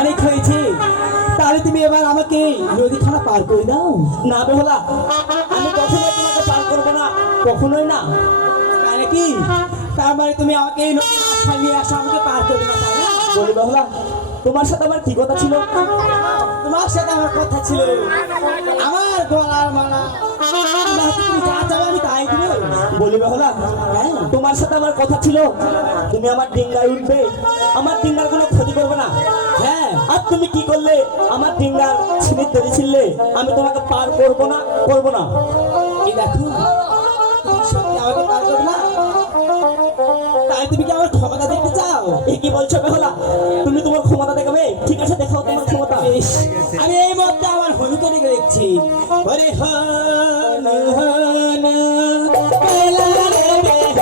অনেক হয়েছে, তাহলে তুমি এবার আমাকে নদীখানা পার করে দাও। না বেহুলা, আমি কখনোই তোমাকে পার করবো না, কখনোই না। তাই নাকি? তার মানে তুমি আমাকে এই নদীর মাঝখানে নিয়ে আসো, আমাকে পার করবে না, তাই না? বলি বেহুলা, তোমার সাথে আমার কি কথা ছিল? তোমার সাথে আমার কথা ছিল আমার গলার মালা, তুমি যা চাও আমি তাই দিব। বলি বেহুলা, তোমার সাথে আমার কথা ছিল তুমি আমার ডিঙ্গায় উঠবে, আমার ডিঙ্গার কোনো ক্ষতি করবে না। হ্যাঁ, আর তুমি কি করলে? আমার ডিঙ্গার ছিনির ধরেছিলে, আমি তোমাকে পার করবো না, করবো না। এই দেখো, তুমি সত্যি আমাকে পার করবে না? তাই তুমি কি আমার ক্ষমতা দেখতে চাও? এই কি বলছো বেহুলা? তুমি তোমার ক্ষমতা দেখাবে? ঠিক আছে, দেখাও তোমার ক্ষমতা। বেশ, আমি এই মধ্যে আমার হনুকে দেখে দেখছি। ওরে হন হন বেলা রে বেহুলা,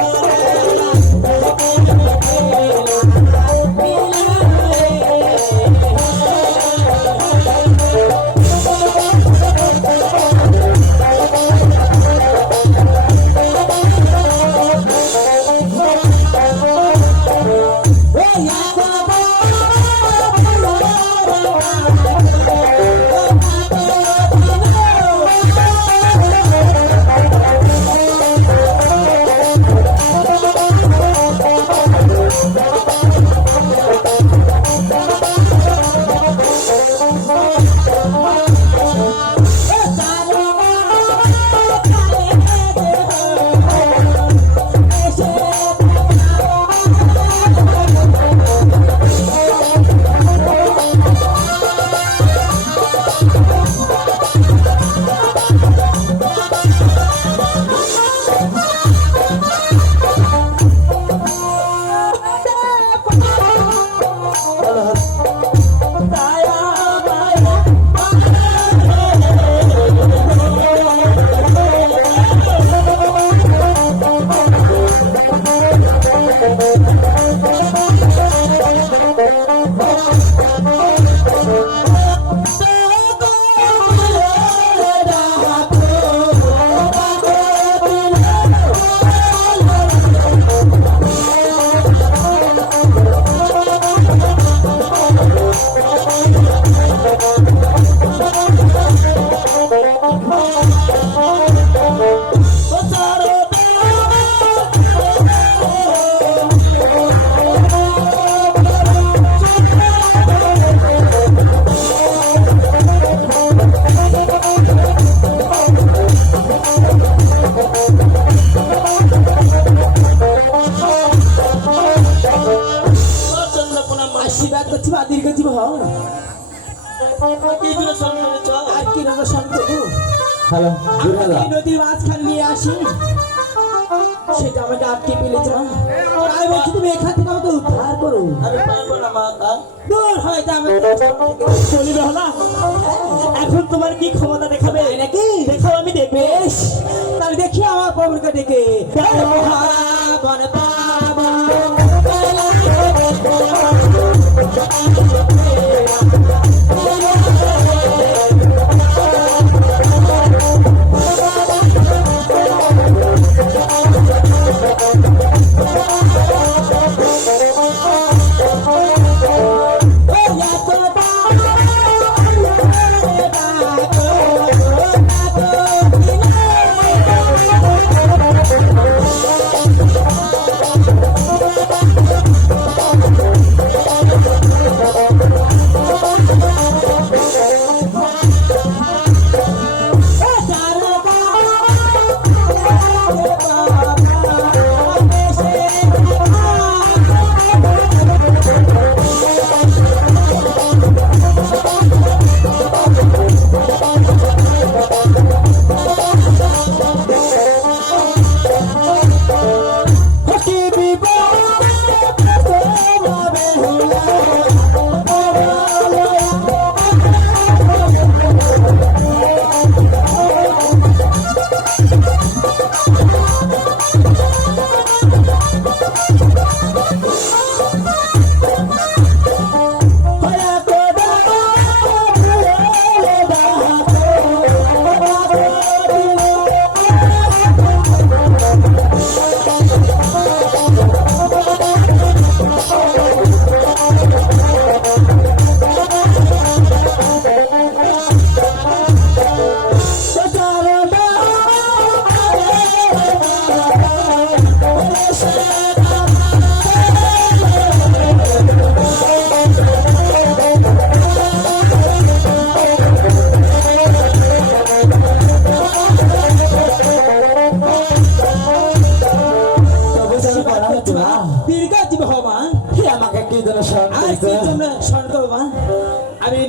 আশীর্বাদ করছি মা দীর্ঘ জীব হও। আর কি নমস্কার করবো? এই নদীর মাঝখানে নিয়ে আসি, সেটা আমাকে আটকে ফেলেছে। তাই বলছি তুমি এখান থেকে আমাকে উদ্ধার করো। আমি পারবো না মা, দূর হয়ে যাবে। বলি বেহুলা, এখন তোমার কি ক্ষমতা দেখাবে নাকি? দেখাও, আমি দেখবো। বেশ, তাহলে দেখি আমার প্রভুকে ডেকে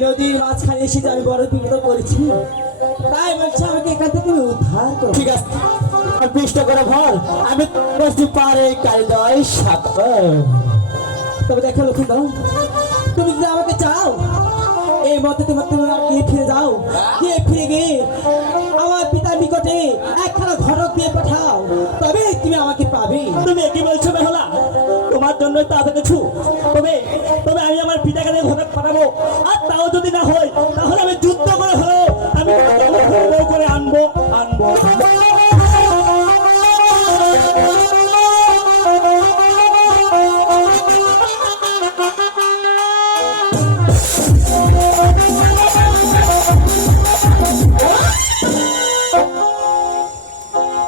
নদীর মাঝখানে এসে যে আমি বড় বিপদ করেছি, তাই বলছি আমাকে এখান থেকে তুমি উদ্ধার করো। ঠিক আছে, আমার পৃষ্ঠ করে ভর, আমি বসতে পারে কালিদয় সাপ। তবে দেখো লক্ষ্মীন্দর, তুমি যদি আমাকে চাও এই মতে তোমার তুমি গিয়ে ফিরে যাও, গিয়ে ফিরে গিয়ে আমার পিতার নিকটে একখানা ঘটক দিয়ে পাঠাও, তবে তুমি আমাকে পাবে। তুমি কি বলছো বেহলা? তোমার জন্য তো এত কিছু। তবে তবে আমি আমার পিতাকে দিয়ে ঘটক পাঠাবো, আর তাও যদি না হয় তাহলে আমি যুদ্ধ করে হলো আমি তোমাকে করে আনবো আনবো।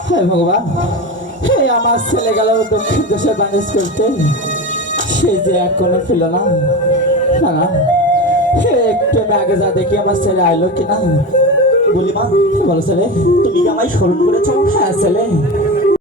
হে ভগবান, হে আমার ছেলে গেল দক্ষিণ দেশে বানিজ করতে, সে যে এখনো ফিরল না। না না, হে একটু আমি আগে যা দেখি আমার ছেলে আইলো কিনা। বলি মা, কি বলো ছেলে? তুমি কি আমায় স্মরণ করেছো? হ্যাঁ ছেলে,